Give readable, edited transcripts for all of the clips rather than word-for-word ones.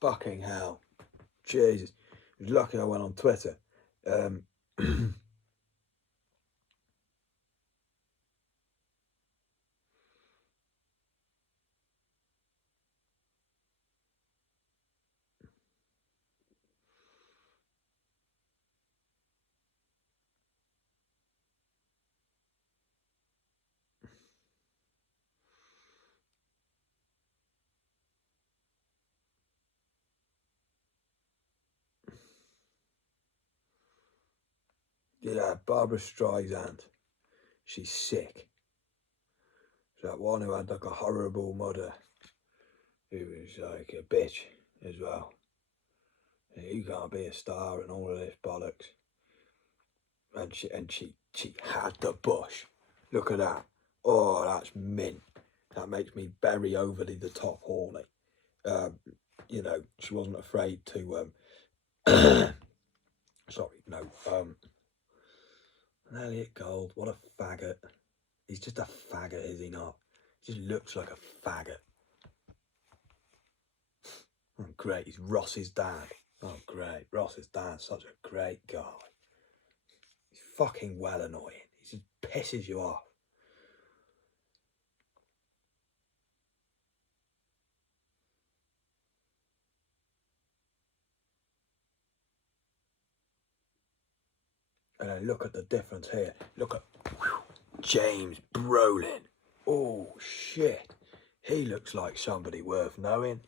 Fucking hell. Jesus. It was lucky I went on Twitter. Yeah, Barbara Streisand. She's sick. She's that one who had like a horrible mother who was like a bitch as well. You can't be a star and all of this bollocks. And she had the bush. Look at that. Oh, that's mint. That makes me very overly the top horny. You know, she wasn't afraid to sorry, no, Elliot Gold, what a faggot. He's just a faggot, is he not? He just looks like a faggot. Oh, great, he's Ross's dad. Oh, great, Ross's dad's such a great guy. He's fucking well annoying. He just pisses you off. And then look at the difference here. Look at James Brolin. Oh, shit. He looks like somebody worth knowing.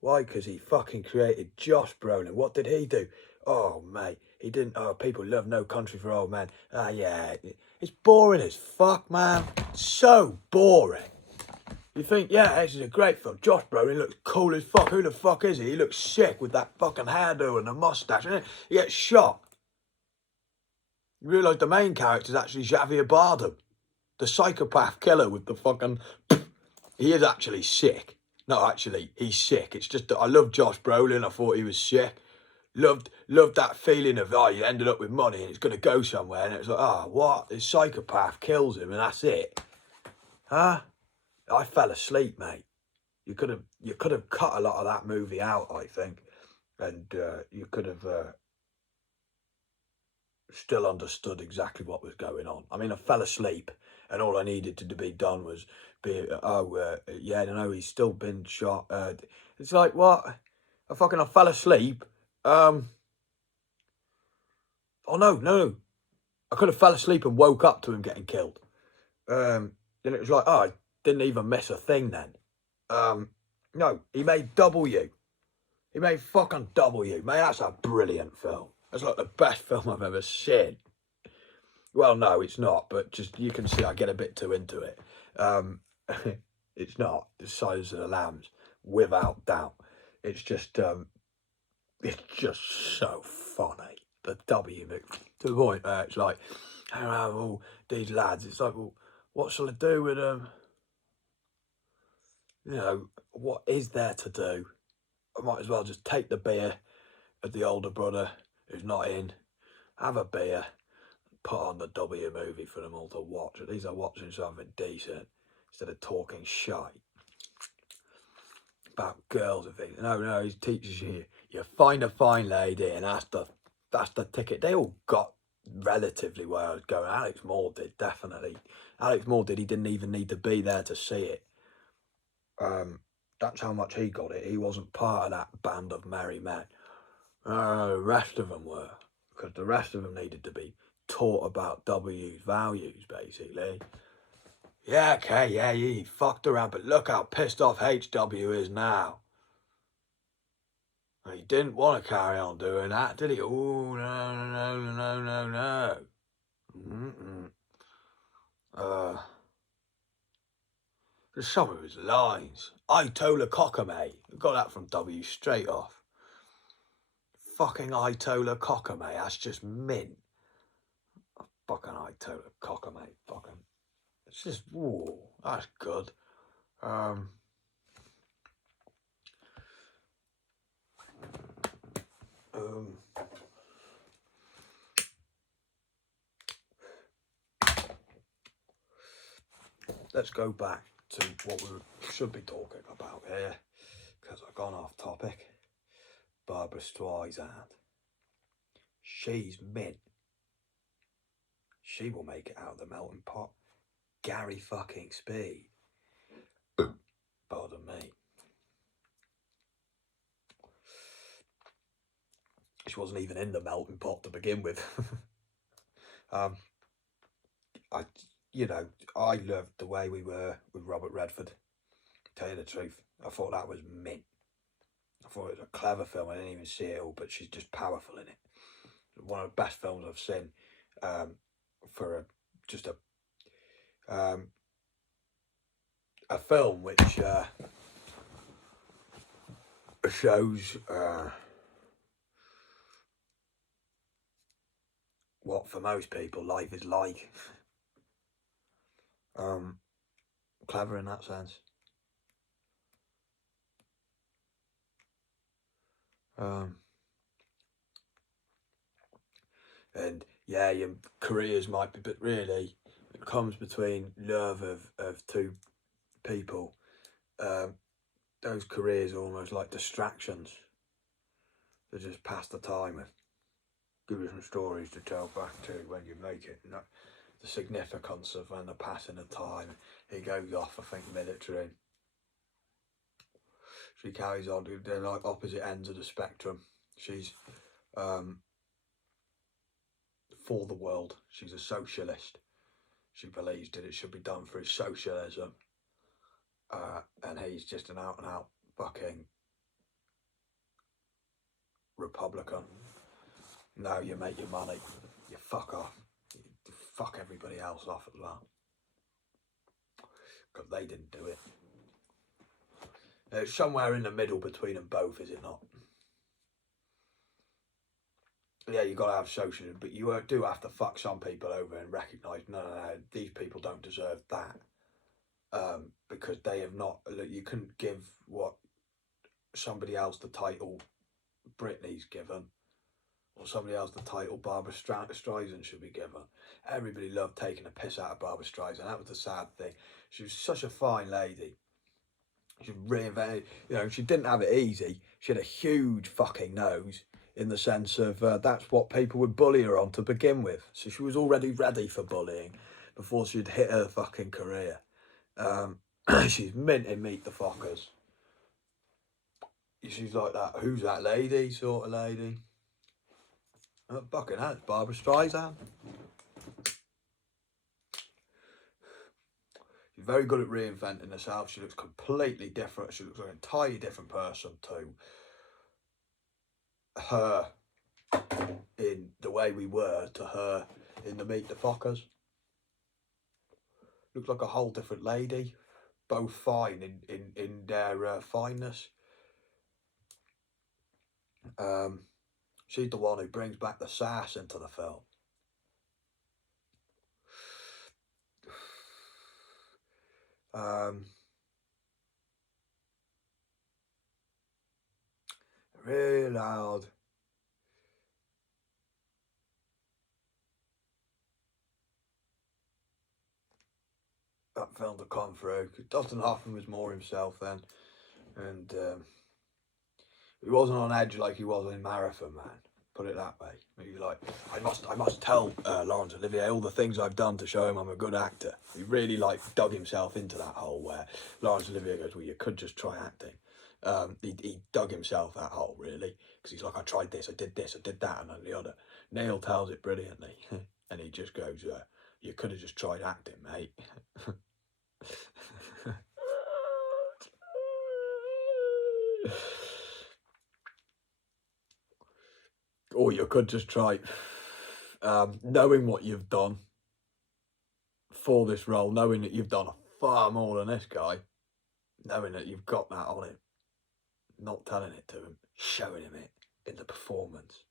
Why? Because he fucking created Josh Brolin. What did he do? Oh, mate. He didn't. Oh, people love No Country for Old Men. Ah, yeah. It's boring as fuck, man. So boring. You think, yeah, this is a great film. Josh Brolin looks cool as fuck. Who the fuck is he? He looks sick with that fucking hairdo and the mustache. And he gets shot. You realise the main character is actually Javier Bardem, the psychopath killer with the fucking... He is actually sick. No, actually, he's sick. It's just that I love Josh Brolin. I thought he was sick. Loved that feeling of, oh, you ended up with money and it's going to go somewhere. And it's like, oh, what? This psychopath kills him and that's it. Huh? I fell asleep, mate. You could have cut a lot of that movie out, I think. And you could have... still understood exactly what was going on. I mean, I fell asleep, and all I needed to be done was yeah, no, he's still been shot. It's like, what? I fell asleep. Oh no, I could have fell asleep and woke up to him getting killed. Then it was like, oh, I didn't even miss a thing then. No, he made W. He made fucking W. Mate, that's a brilliant film. That's like the best film I've ever seen. Well, no, it's not, but just you can see I get a bit too into it. It's not the Silence of the Lambs, without doubt. It's just so funny. The W move to the point where it's like, all these lads. It's like, well, what shall I do with them? You know, what is there to do? I might as well just take the beer of the older brother who's not in, have a beer, put on the W movie for them all to watch. At least they're watching something decent instead of talking shite about girls and things. No, he teaches you find a fine lady and that's the ticket. They all got relatively where I was going. Alex Moore did, definitely. Alex Moore did. He didn't even need to be there to see it. That's how much he got it. He wasn't part of that band of merry men. The rest of them were, because the rest of them needed to be taught about W's values, basically. Yeah, okay, yeah, he fucked around, but look how pissed off HW is now. He didn't want to carry on doing that, did he? Oh, no. There's some of his lines. Ayatollah Cockame. Got that from W straight off. Fucking Ayatollah Cockame, that's just mint. Fucking Ayatollah Cockame, fucking. It's just, whoa, that's good. Let's go back to what we should be talking about here, because I've gone off topic. Barbara Streisand. She's mint. She will make it out of the melting pot. Gary fucking Speed. Pardon me. She wasn't even in the melting pot to begin with. I loved the way we were with Robert Redford. To tell you the truth, I thought that was mint. I thought it was a clever film. I didn't even see it all, but she's just powerful in it. One of the best films I've seen for a film which shows what for most people life is like. Clever in that sense. And yeah, your careers might be, but really it comes between love of two people. Those careers are almost like distractions. They just pass the time and give you some stories to tell back to when you make it. And the significance of when the passing of time. He goes off, I think, military. She carries on. They're like opposite ends of the spectrum. She's for the world. She's a socialist. She believes that it should be done through socialism. And he's just an out and out fucking Republican. No, you make your money. You fuck off. You fuck everybody else off as well. Because they didn't do it. It's somewhere in the middle between them both, is it not? Yeah, you got to have socialism, but you do have to fuck some people over and recognise, no, these people don't deserve that. Because they have not, you couldn't give what somebody else the title Britney's given, or somebody else the title Barbara Streisand should be given. Everybody loved taking a piss out of Barbara Streisand. That was the sad thing. She was such a fine lady. She reinvented, she didn't have it easy. She had a huge fucking nose, in the sense of that's what people would bully her on to begin with. So she was already ready for bullying before she'd hit her fucking career. She's mint in Meet the Fockers. She's like that, who's that lady sort of lady. Oh, fucking hell, it's Barbara Streisand. She's very good at reinventing herself. She looks completely different. She looks like an entirely different person to her in The Way We Were to her in the Meet the Fockers. Looks like a whole different lady. Both fine in their fineness. She's the one who brings back the sass into the film. Really loud. That film to come through. Dustin Hoffman was more himself then, and he wasn't on edge like he was in Marathon Man. Put it that way. Maybe like I must tell Laurence Olivier all the things I've done to show him I'm a good actor. He really dug himself into that hole where Laurence Olivier goes, well, you could just try acting. He dug himself that hole really, because he's like, I tried this, I did that, and then the other. Neil tells it brilliantly, and he just goes, you could have just tried acting, mate. Or you could just try knowing what you've done for this role, knowing that you've done far more than this guy, knowing that you've got that on him, not telling it to him, showing him it in the performance.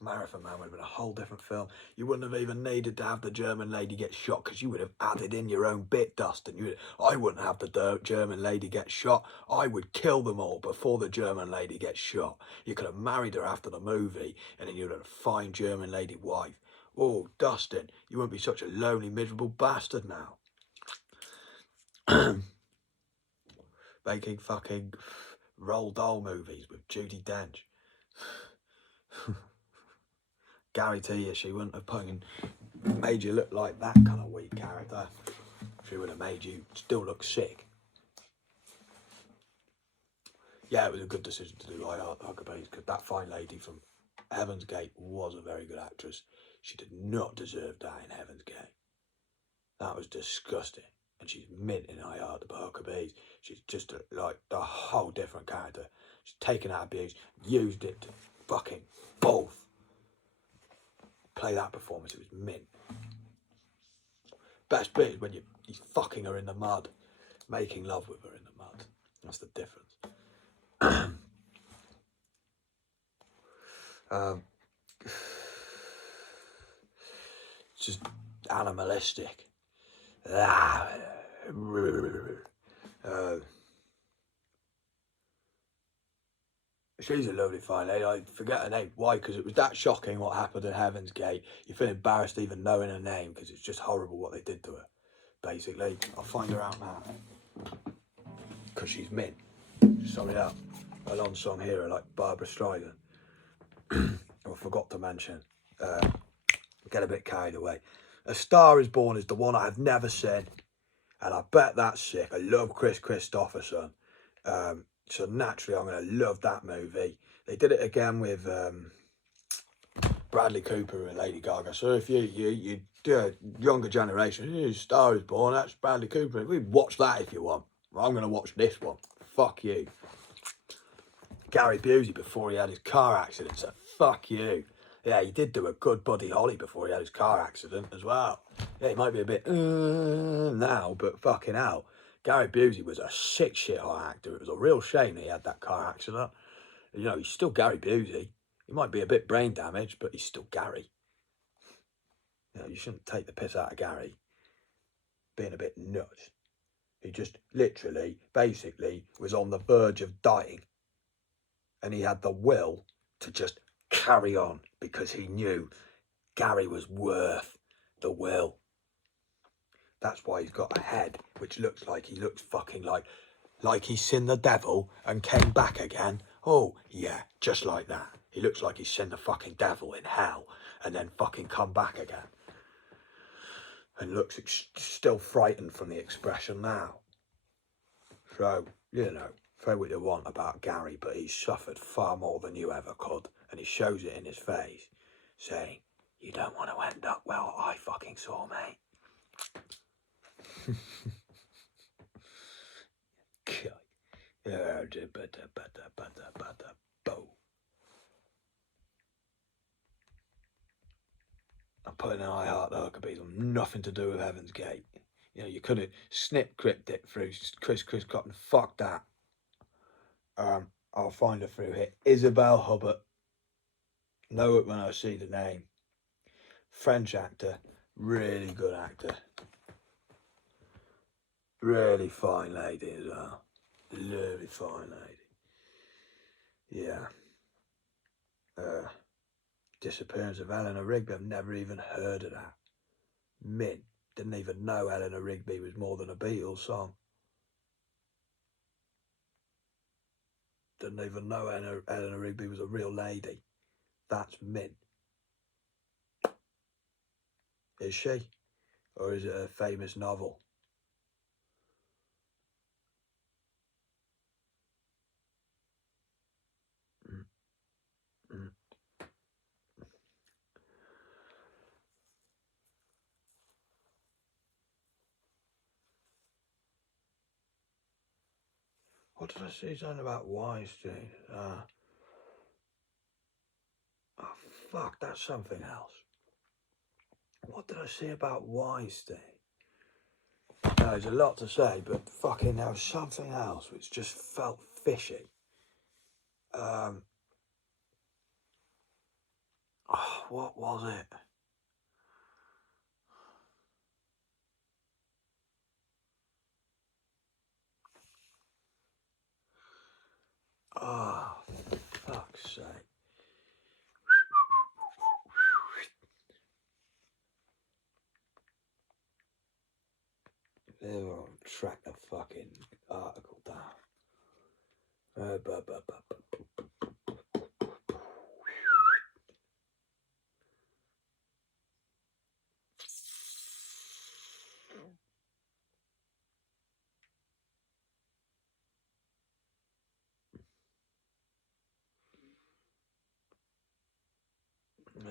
Marathon Man would have been a whole different film. You wouldn't have even needed to have the German lady get shot, because you would have added in your own bit, Dustin. I wouldn't have the German lady get shot. I would kill them all before the German lady gets shot. You could have married her after the movie, and then you'd have a fine German lady wife. Oh, Dustin, you wouldn't be such a lonely, miserable bastard now. Making fucking Roald Dahl movies with Judi Dench. Guarantee you she wouldn't have fucking made you look like that kind of weak character. She would have made you still look sick. Yeah, it was a good decision to do I Heart the Huckabees, because that fine lady from Heaven's Gate was a very good actress. She did not deserve that in Heaven's Gate. That was disgusting. And she's mint in I Heart the Huckabees. She's just like a whole different character. She's taken that abuse, used it to fucking both. Play that performance, it was mint. Best bit is when he's fucking her in the mud, making love with her in the mud. That's the difference. It's just animalistic. She's a lovely fine lady. I forget her name. Why? Because it was that shocking what happened at Heaven's Gate. You feel embarrassed even knowing her name because it's just horrible what they did to her. Basically, I'll find her out now because she's mint. Sum it up. A non-song hero like Barbara Streisand. I forgot to mention. Get a bit carried away. A Star Is Born is the one I have never seen, and I bet that's sick. I love Chris Christopherson. So naturally, I'm going to love that movie. They did it again with Bradley Cooper and Lady Gaga. So if you do a younger generation, Star Is Born, that's Bradley Cooper. We watch that if you want. I'm going to watch this one. Fuck you. Gary Busey before he had his car accident, so fuck you. Yeah, he did do a good Buddy Holly before he had his car accident as well. Yeah, he might be a bit now, but fucking hell. Gary Busey was a sick shit hot actor. It was a real shame he had that car accident. You know, he's still Gary Busey. He might be a bit brain damaged, but he's still Gary. You know, you shouldn't take the piss out of Gary being a bit nuts. He just literally, basically, was on the verge of dying. And he had the will to just carry on because he knew Gary was worth the will. That's why he's got a head which looks like he looks fucking like he's seen the devil and came back again. Oh, yeah, just like that. He looks like he's seen the fucking devil in hell and then fucking come back again. And looks still frightened from the expression now. So, you know, say what you want about Gary, but he's suffered far more than you ever could. And he shows it in his face, saying, you don't want to end up well I fucking saw, mate. I'm putting an I Heart the Huckabees on nothing to do with Heaven's Gate. You know, you could have snip crypted through Chris Cotton. Fuck that. I'll find her through here. Isabelle Hubbard. Know it when I see the name. French actor. Really good actor. Really fine lady as well. Really fine lady. Yeah. Disappearance of Eleanor Rigby. I've never even heard of that. Mint. Didn't even know Eleanor Rigby was more than a Beatles song. Didn't even know Eleanor Rigby was a real lady. That's mint. Is she? Or is it a famous novel? Mm. What did I see something about Weinstein? Oh, fuck, that's something else. What did I see about Weinstein? No, there's a lot to say, but fucking there was something else which just felt fishy. Oh, what was it? Oh, fuck's sake. They were on track the fucking article down.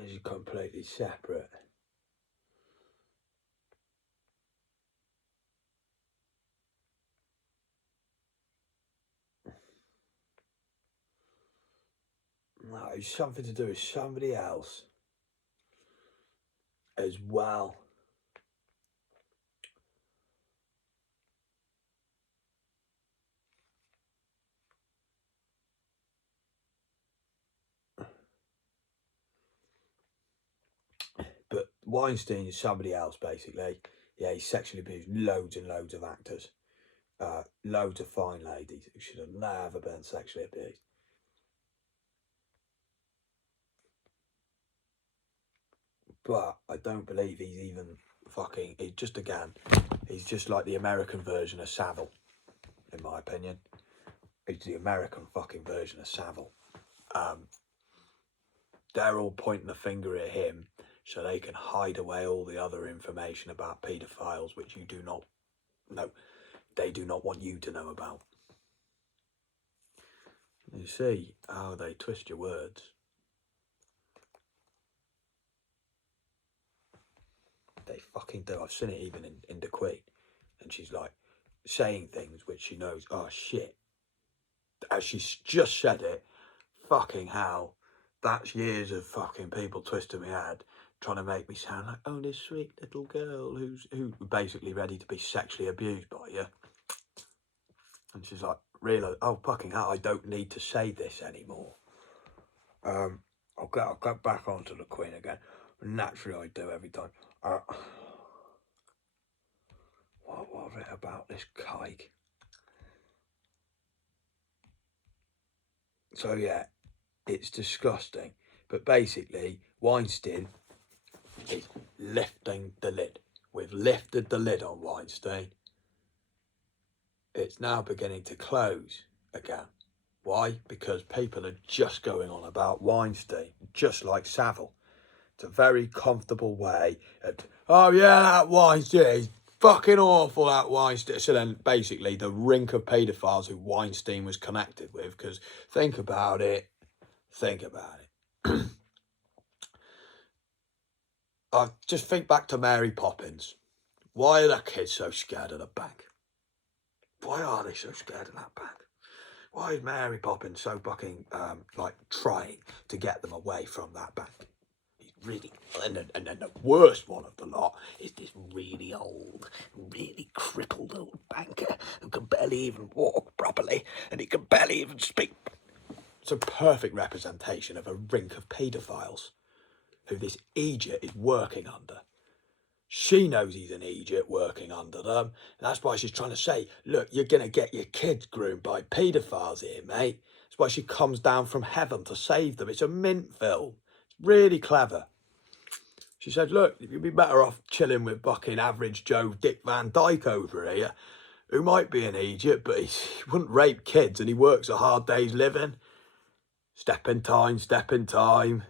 This is completely separate. No, it's something to do with somebody else as well. But Weinstein is somebody else, basically. Yeah, he sexually abused loads and loads of actors. Loads of fine ladies who should have never been sexually abused. But I don't believe he's even fucking. He's just, again, he's just like the American version of Savile, in my opinion. He's the American fucking version of Savile. They're all pointing the finger at him so they can hide away all the other information about paedophiles, which you do not know. They do not want you to know about. You see how they twist your words. They fucking do. I've seen it even in The Queen. And she's like saying things which she knows, oh shit. As she's just said it, fucking hell. That's years of fucking people twisting my head, trying to make me sound like, oh, this sweet little girl who's basically ready to be sexually abused by you. And she's like, really? Oh, fucking hell, I don't need to say this anymore. I'll get back onto The Queen again. Naturally, I do every time. What was it about this kike? So yeah, it's disgusting. But basically, Weinstein is lifting the lid. We've lifted the lid on Weinstein. It's now beginning to close again. Why? Because people are just going on about Weinstein, just like Savile. It's a very comfortable way of, oh yeah, that Weinstein is fucking awful, that Weinstein. So then basically the rink of paedophiles who Weinstein was connected with, because think about it. Just think back to Mary Poppins. Why are the kids so scared of the bank? Why are they so scared of that bank? Why is Mary Poppins so fucking like trying to get them away from that bank? He's really, and then the worst one of the lot is this really old, really crippled old banker who can barely even walk properly, and he can barely even speak. It's a perfect representation of a rink of paedophiles who this idiot is working under. She knows he's an idiot working under them. And that's why she's trying to say, look, you're going to get your kids groomed by paedophiles here, mate. That's why she comes down from heaven to save them. It's a mint film. It's really clever. She said, look, you'd be better off chilling with fucking average Joe Dick Van Dyke over here, who might be an idiot, but he wouldn't rape kids and he works a hard day's living. Step in time, step in time.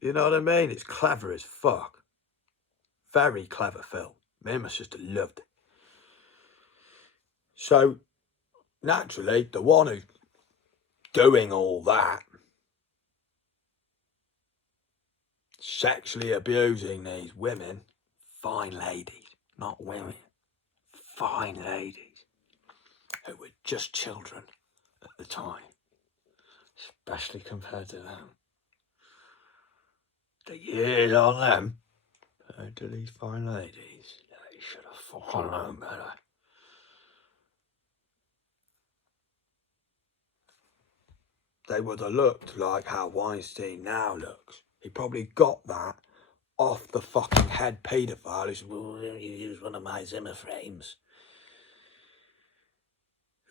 You know what I mean? It's clever as fuck. Very clever film. Me and my sister loved it. So, naturally, the one who's doing all that, sexually abusing these women, fine ladies, not women, fine ladies, who were just children at the time, especially compared to them. The years on them, compared to these fine ladies, they should have fucking known better. They would have looked like how Weinstein now looks. He probably got that off the fucking head paedophile who's, well, you use one of my Zimmer frames.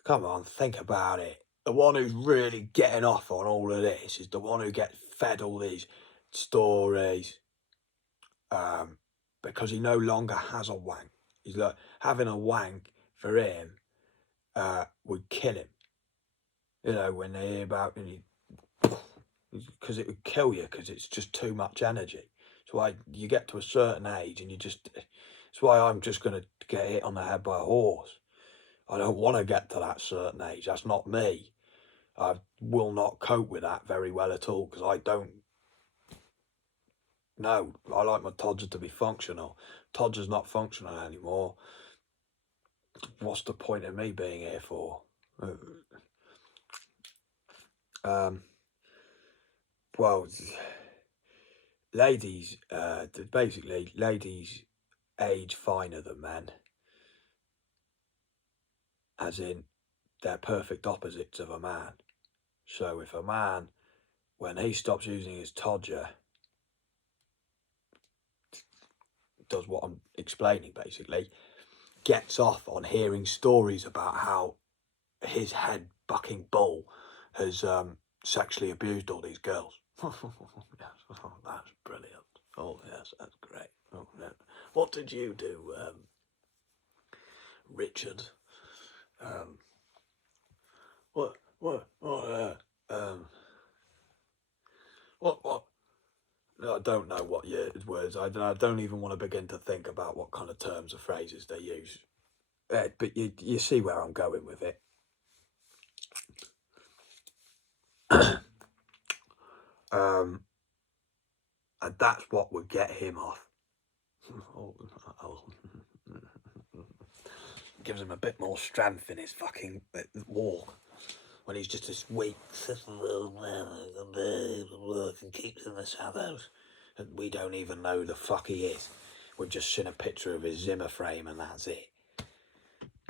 Come on, think about it. The one who's really getting off on all of this is the one who gets fed all these stories because he no longer has a wank. He's like, having a wank for him would kill him. You know, when they hear about it, because it would kill you because it's just too much energy. It's why you get to a certain age and it's why I'm just going to get hit on the head by a horse. I don't want to get to that certain age. That's not me. I will not cope with that very well at all because I don't No, I like my Todger to be functional. Todger's not functional anymore. What's the point of me being here for? Well, ladies, basically, ladies age finer than men. As in, they're perfect opposites of a man. So if a man, when he stops using his Todger, does what I'm explaining basically, gets off on hearing stories about how his head bucking bull has sexually abused all these girls. Yes, oh, that's brilliant. Oh yes, that's great. Oh, yeah. What did you do, Richard? Um, what? No, I don't know what your words. I don't even want to begin to think about what kind of terms or phrases they use. But you see where I'm going with it. And that's what would get him off. Gives him a bit more strength in his fucking walk when he's just this weak and keeps in the shadows, and we don't even know who the fuck he is. We've just seen a picture of his Zimmer frame, and that's it.